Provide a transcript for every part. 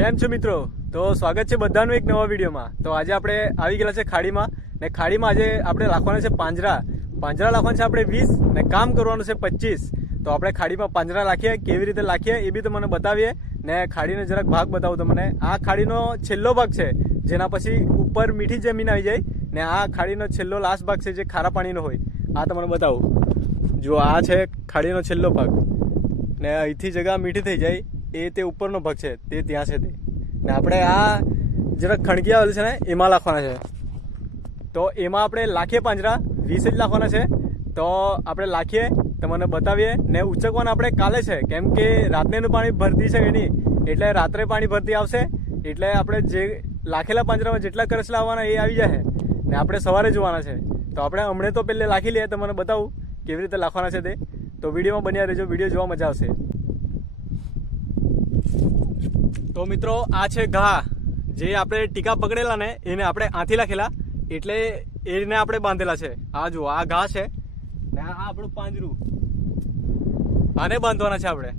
કેમ છો મિત્રો? તો સ્વાગત છે બધાનું એક નવા વિડીયોમાં। તો આજે આપણે આવી ગયેલા છે ખાડીમાં ને ખાડીમાં આજે આપણે રાખવાના છે પાંજરા રાખવાના છે આપણે 20 ને કામ કરવાનું છે 25। તો આપણે ખાડીમાં પાંજરા રાખીએ, કેવી રીતે રાખીએ એ બી તમને બતાવીએ ને ખાડીનો જરાક ભાગ બતાવું તમને। આ ખાડીનો છેલ્લો ભાગ છે જેના પછી ઉપર મીઠી જમીન આવી જાય ને આ ખાડીનો છેલ્લો લાસ્ટ ભાગ છે જે ખારા પાણીનો હોય। આ તમને બતાવું, જો આ છે ખાડીનો છેલ્લો ભાગ ને અહીંથી જગ્યા મીઠી થઈ જાય એ તે ઉપરનો ભાગ છે તે ત્યાં છે તે ને આપણે આ જરાક ખણકી આવેલું છે ને એમાં રાખવાના છે। તો એમાં આપણે લાખીએ પાંજરા 20 જ રાખવાના છે। તો આપણે લાખીએ તમને બતાવીએ ને ઉચકવાના આપણે કાલે છે, કેમ કે રાતનું પાણી ભરતી છે એની એટલે રાત્રે પાણી ભરતી આવશે એટલે આપણે જે લાખેલા પાંજરામાં જેટલા કરસલા આવવાના એ આવી જાય ને આપણે સવારે જોવાના છે। તો આપણે હમણાં તો પહેલે લાખી લઈએ, તમને બતાવું કેવી રીતે લાખવાના છે તે। તો વિડીયોમાં બન્યા રહેજો, વિડીયો જોવા મજા આવશે। તો મિત્રો આ છે ઘા, જે આપણે ટીકા પકડેલા ને એને આપણે આથી લાખેલા એટલે એને આપણે બાંધેલા છે। આ જુઓ આ ઘા છે ને આ આપણું પાંજરું, આને બાંધવાના છે આપણે।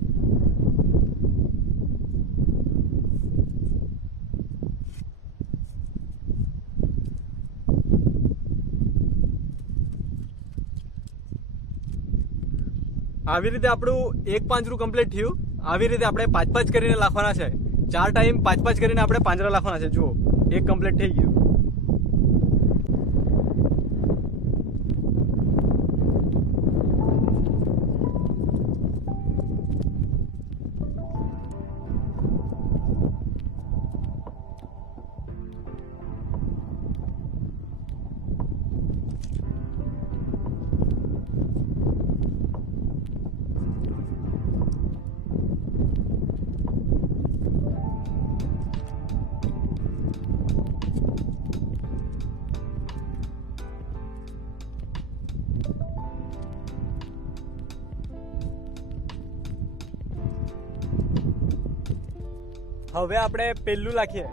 આવી રીતે આપણું એક પાંજરું કમ્પ્લીટ થયું। આવી રીતે આપણે 5-5 કરીને લાખવાના છે, 4 ટાઈમ 5-5 કરીને આપણે પાંજરા લાખવાના છે। જુઓ એક કમ્પ્લીટ થઈ ગયું। હવે આપણે પેલું લાખીએ।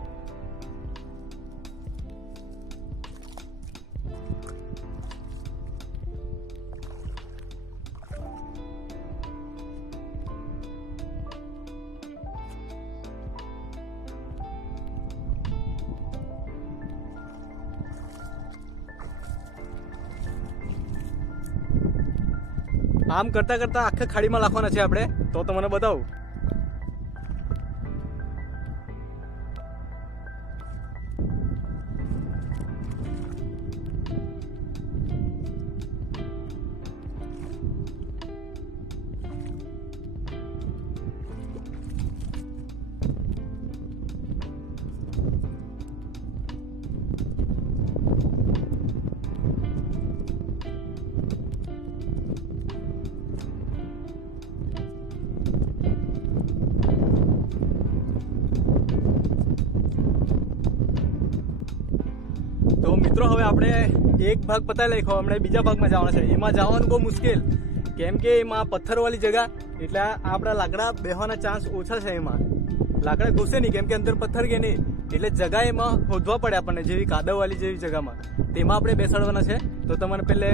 આમ કરતા કરતા આખા ખાડીમાં લાખવાના છે આપણે। તો તમને બતાવું, તો મિત્રો હવે આપણે એક ભાગ પતાવી નાખ્યો, આપણે બીજા ભાગમાં જવાના છે। એમાં જવાનું બહુ મુશ્કેલ, કેમ કે એમાં પથ્થરવાળી જગા એટલે આપણા લાકડા બેહવાના ચાન્સ ઓછા છે। એમાં લાકડા ઘૂસે નહીં કેમ કે અંદર પથ્થર કે નહીં એટલે જગા એમાં શોધવા પડે આપણને, જેવી કાદવવાળી જેવી જગામાં તેમાં આપણે બેસાડવાના છે। તો તમને પહેલે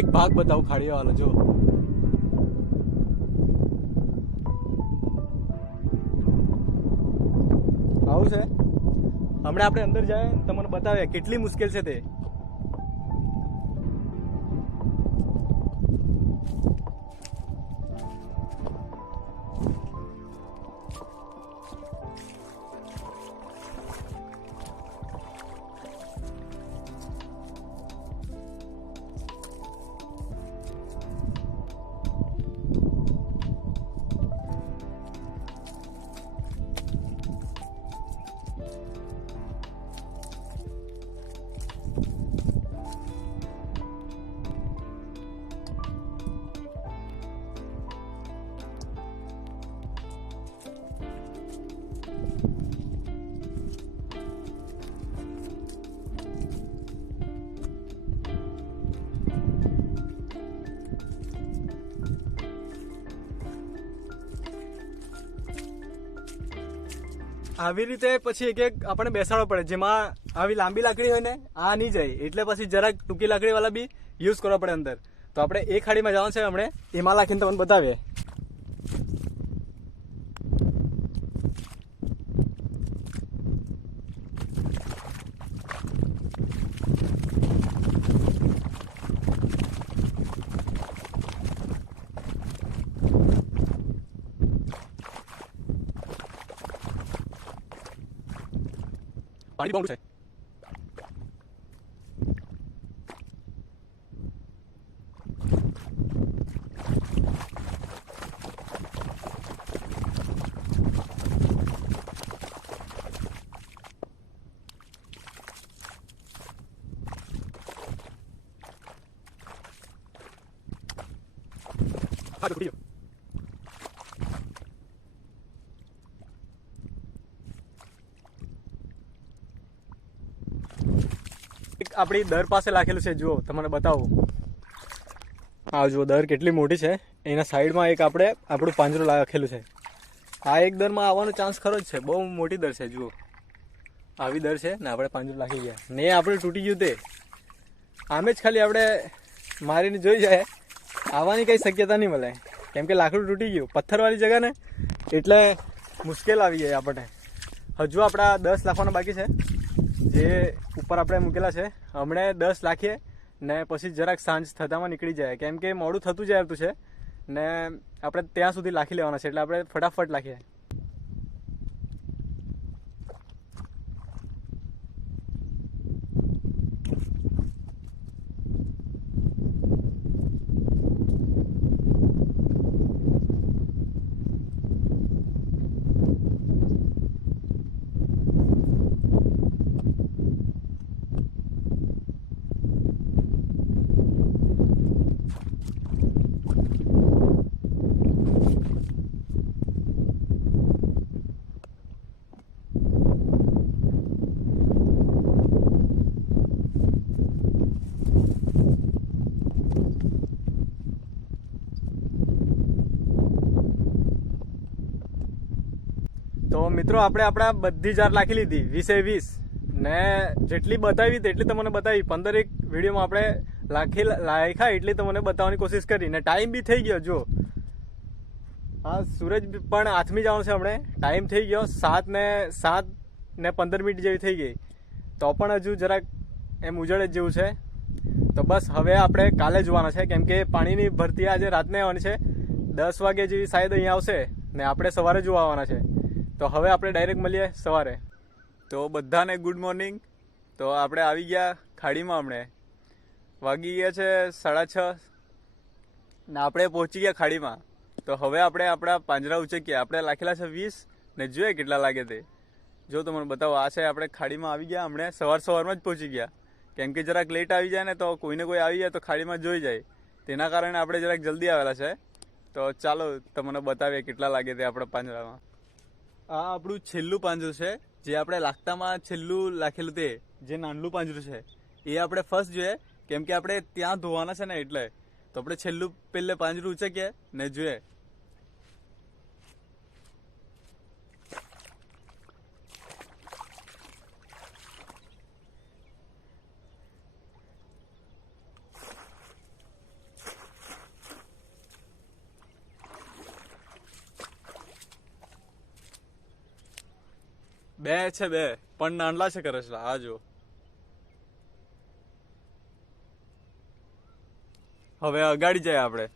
એક ભાગ બતાવું ખાડીવાળો, જો આવું છે। હમણાં આપણે અંદર જાય તમને બતાવે કેટલી મુશ્કેલ છે તે। આવી રીતે પછી એક એક આપણે બેસાડવો પડે, જેમાં આવી લાંબી લાકડી હોય ને આ નહીં જાય એટલે પછી જરાક ટૂંકી લાકડી વાળા બી યુઝ કરવા પડે અંદર। તો આપણે એ ખાડીમાં જવાનું છે હમણે, એમાં લાખીને તમને બતાવીએ। પાણી બહુ છે. આપણી દર પાસે લાખેલું છે, જુઓ તમને બતાવું. આ જુઓ દર કેટલી મોટી છે. એના સાઈડમાં એક આપણે આપણું પાંજરું લાખેલું છે. આ એક દરમાં આવવાનો ચાન્સ ખરો જ છે. બહુ મોટી દર છે. જુઓ આવી દર છે ને આપણે પાંજરું લાખી ગયા ને આપણે તૂટી ગયું. તે આમે જ ખાલી આપણે મારીને જોઈ જાય, આવવાની કંઈ શક્યતા નહીં મળે, કેમ કે લાકડું તૂટી ગયું. પથ્થરવાળી જગા ને એટલે મુશ્કેલ આવી જાય આપણને. હજુ આપણા 10 લાખવાના બાકી છે, જે ઉપર આપણે મૂકેલા છે. હમણાં 10 લાખીએ ને પછી જરાક સાંજ થતામાં નીકળી જાય, કેમ કે મોડું થતું જાય છે ને આપણે ત્યાં સુધી લાખી લેવાના છે. એટલે આપણે ફટાફટ લાખીએ. તો મિત્રો આપણે આપણા બધી જાર લાખી લીધી, 20 ને જેટલી બતાવી તેટલી તમને બતાવી. 15 વિડીયોમાં આપણે લાખ્યા એટલી તમને બતાવવાની કોશિશ કરી. ને ટાઈમ બી થઈ ગયો. જો હા, સૂરજ પણ આથમી જવાનો છે. હમણે ટાઈમ થઈ ગયો 7:15 જેવી થઈ ગઈ. તો પણ હજુ જરાક એમ ઉજળે જેવું છે. તો બસ હવે આપણે કાલે જોવાના છે, કેમ કે પાણીની ભરતી આજે રાતને આવવાની છે. 10 વાગે જેવી શાયદ અહીંયા આવશે ને આપણે સવારે જોવા આવવાના છે. તો હવે આપણે ડાયરેક્ટ મળીએ સવારે. તો બધાને ગુડ મોર્નિંગ. તો આપણે આવી ગયા ખાડીમાં. હમણે વાગી ગયા છે 6:30 ને આપણે પહોંચી ગયા ખાડીમાં. તો હવે આપણે આપણા પાંજરા ઉચકીએ. આપણે લાખેલા છે 20 ને જોઈએ કેટલા લાગે તે. જો તમને બતાવો, આ છે આપણે ખાડીમાં આવી ગયા. હમણે સવારમાં જ પહોંચી ગયા, કેમ કે જરાક લેટ આવી જાય ને તો કોઈને કોઈ આવી જાય તો ખાડીમાં જોઈ જાય. તેના કારણે આપણે જરાક જલ્દી આવેલા છે. તો ચાલો તમને બતાવીએ કેટલા લાગે તે આપણા પાંજરામાં. આ આપણું છેલ્લું પાંજરું છે, જે આપણે લાખતામાં છેલ્લું લાખેલું તે જે નાનલું પાંજરું છે એ આપણે ફર્સ્ટ જોઈએ, કેમ કે આપણે ત્યાં ધોવાના છે ને એટલે. તો આપણે છેલ્લું પહેલે પાંજરું ઉચકીએ ને જોઈએ. બે છે, બે પણ નાનલા છે કરસલા. આ જો હવે અગાડી જાય આપણે.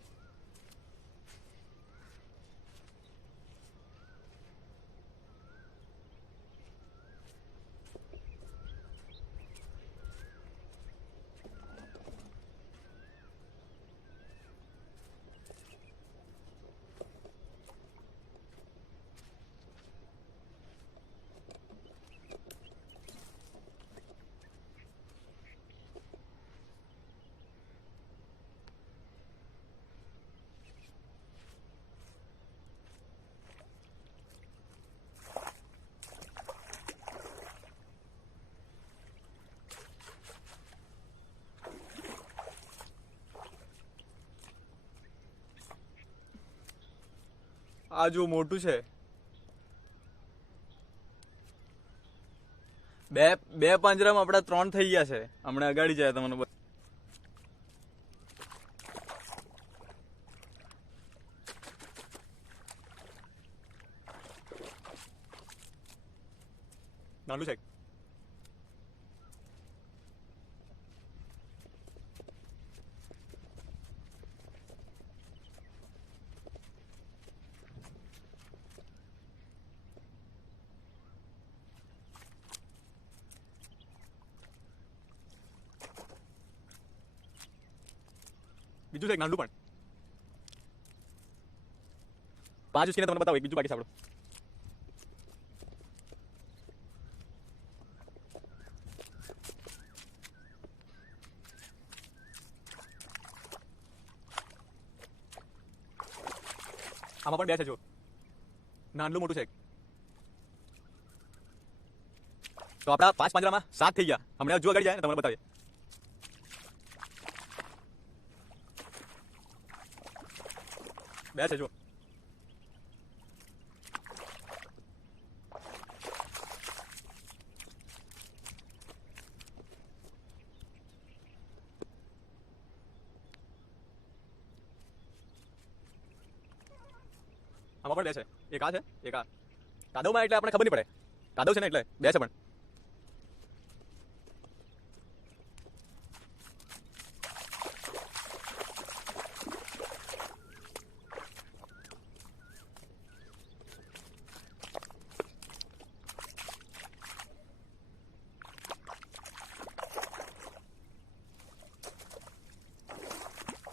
આ જો મોટું છે. બે પાંજરામાં આપડા 3 થઈ ગયા છે. હમણાં અગાડી જાય તમને. નાનું છે. બીજું છે એક નાનું પણ 5 ઉચકીને તમને બતાવો. એક બીજું બાકી છે આપણું. આમાં પણ 2 છે જો, નાનું મોટું છે. તો આપણા 5 પાંજરામાં 7 થઈ ગયા. હમણાં જો આગળ જાય ને તમને બતાવીએ. બે છે જો. આમાં પણ 2 છે. એક આ છે, એક આ. કાદવમાં એટલે આપણે ખબર નહીં પડે. કાદવ છે ને એટલે 2 છે પણ.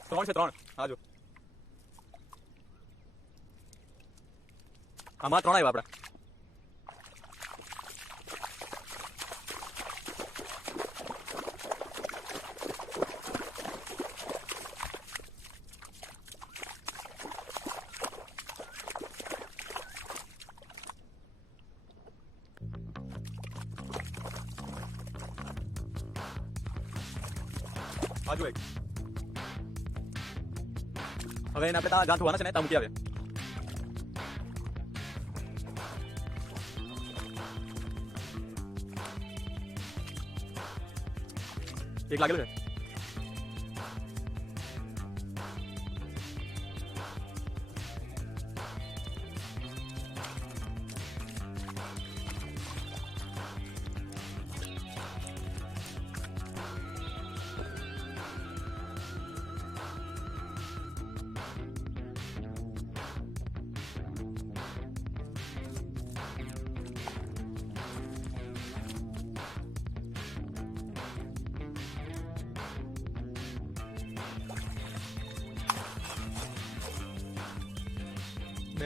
ત્રણ છે, 3. હા જો, આમાં 3 આવ્યા આપણા. આ જો એક. હવે એને આપણે ત્યાં જાણ થવાના છે ને ત્યાં મૂકી આવે. એક લાગેલું છે.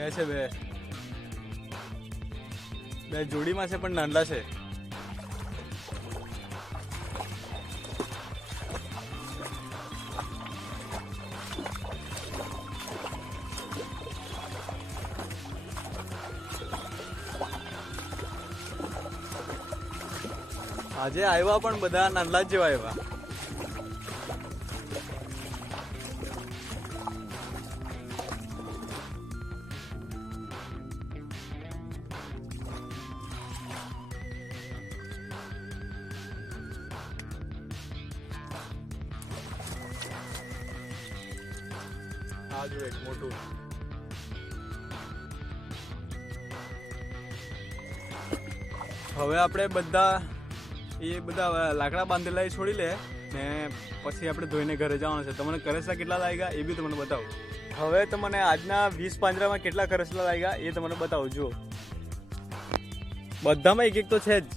બે છે, બે જોડીમાં છે પણ નાનલા છે. આજે આવ્યા પણ બધા નાનલા જ જેવા આવ્યા. આ જો એક મોટું. હવે આપણે બધા લાકડા બાંધેલા એ છોડી લે ને પછી આપણે ધોઈને ઘરે જવાનું છે. તમને કરસલા કેટલા લાગ્યા એ બી તમને બતાવું. હવે તમને આજના 20 પાંજરામાં કેટલા કરસલા લાગ્યા એ તમને બતાવું. જો બધામાં એક એક તો છે જ.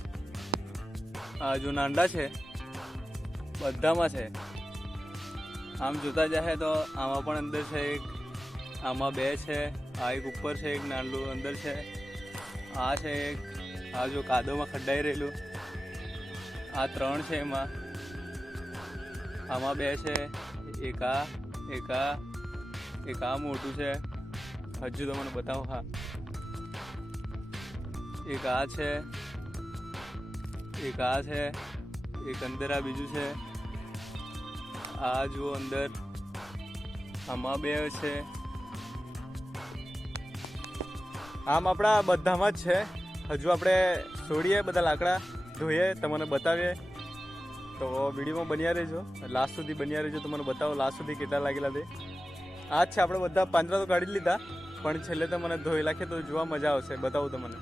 આ જો નાંડા છે બધામાં છે. આમ જોતા જાય તો આમાં પણ અંદર છે એક, આમાં 2 છે, આ એક ઉપર છે, એક નાનું અંદર છે, આ છે એક, આ જો કાદવમાં ખડાઈ રહેલું, આ 3 છે એમાં, આમાં 2 છે, એક આ મોટું છે. હજુ તમને બતાવું. હા, એક આ છે, એક આ છે, એક અંદર આ બીજું છે, આ જુઓ અંદર, આમાં 2 છે. આમ આપણા બધામાં જ છે. હજુ આપણે છોડીએ બધા લાકડા ધોઈએ, તમને બતાવીએ. તો વિડીયોમાં બન્યા રહેજો, લાસ્ટ સુધી બન્યા રહેજો. તમને બતાવો લાસ્ટ સુધી કેટલા લાગેલા તે. આ જ છે. આપણે બધા પાંદડા તો કાઢી લીધા પણ છેલ્લે તો મને ધોઈ નાખે તો જોવા મજા આવશે. બતાવું તમને.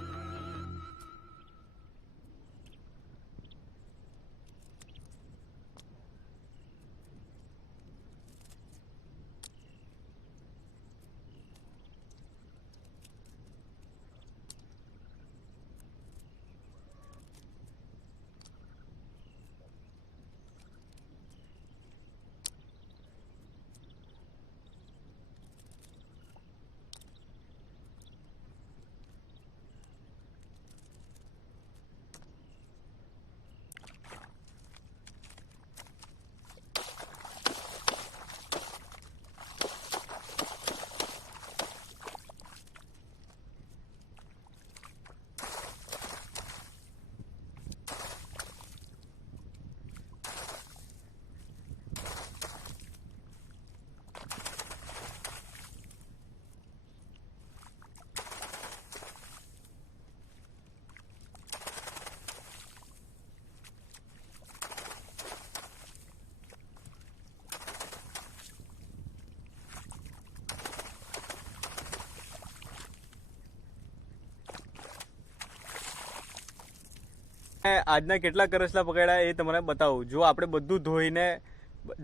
આજના કેટલા કરસલા પકડ્યા એ તમને બતાવું. જો આપણે બધું ધોઈને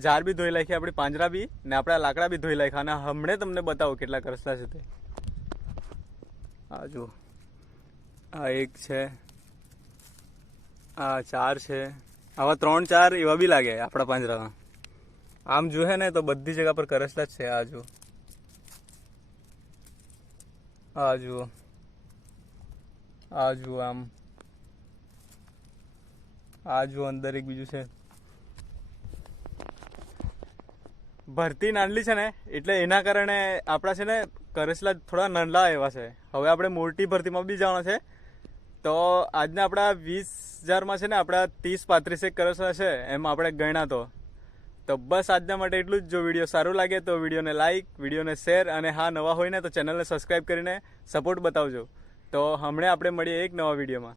ઝાર બી ધોઈ નાખી, આપણી પાંજરા બી ને આપણા લાકડા બી ધોઈ નાખ્યા, અને હમણાં તમને બતાવું કેટલા કરસલા છે તે. આ જુઓ, આ એક છે, આ 4 છે, આવા 3-4 એવા બી લાગે આપણા પાંજરામાં. આમ જોહે ને તો બધી જગ્યા પર કરસલા જ છે. આ જુઓ, આ જુઓ, આ જુઓ, આમ આ જુઓ, અંદર એક બીજું છે. ભરતી નાનલી છે ને એટલે એના કારણે આપણા છે ને કરસલા થોડા નાનલા એવા છે. હવે આપણે મોટી ભરતીમાં બી જવાના છે, તો આજના આપણા 20,000માં છે ને આપણા 30-35 કરસલા છે એમ આપણે ગણ્યા. તો બસ આજના માટે એટલું જ. જો વિડીયો સારું લાગે તો વિડીયોને લાઇક, વિડીયોને શેર, અને હા નવા હોય ને તો ચેનલને સબસ્ક્રાઈબ કરીને સપોર્ટ બતાવજો. તો હમણાં આપણે મળીએ એક નવા વિડીયોમાં.